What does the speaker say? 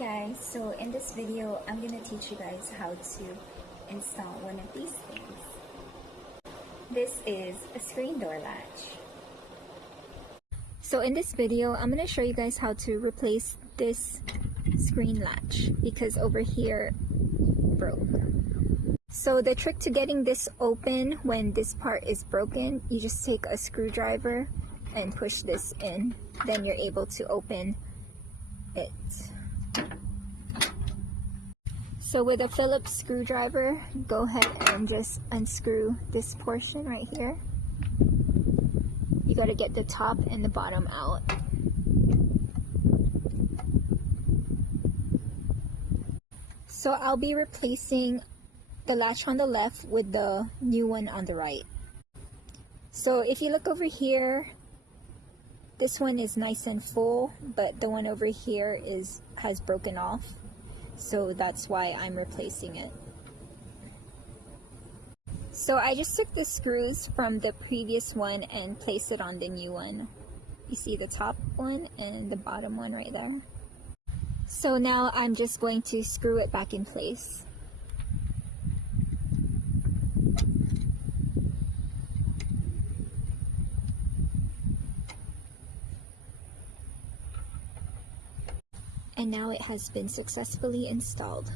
guys, so in this video I'm going to teach you guys how to install one of these things. This is a screen door latch. So in this video I'm going to show you guys how to replace this screen latch because over here broke. So the trick to getting this open when this part is broken, you just take a screwdriver and push this in, then you're able to open it. So with a Phillips screwdriver, go ahead and just unscrew this portion right here. You got to get the top and the bottom out. So I'll be replacing the latch on the left with the new one on the right. So if you look over here, this one is nice and full, but the one over here has broken off. So that's why I'm replacing it. So I just took the screws from the previous one and placed it on the new one. You see the top one and the bottom one right there. So now I'm just going to screw it back in place. And now it has been successfully installed.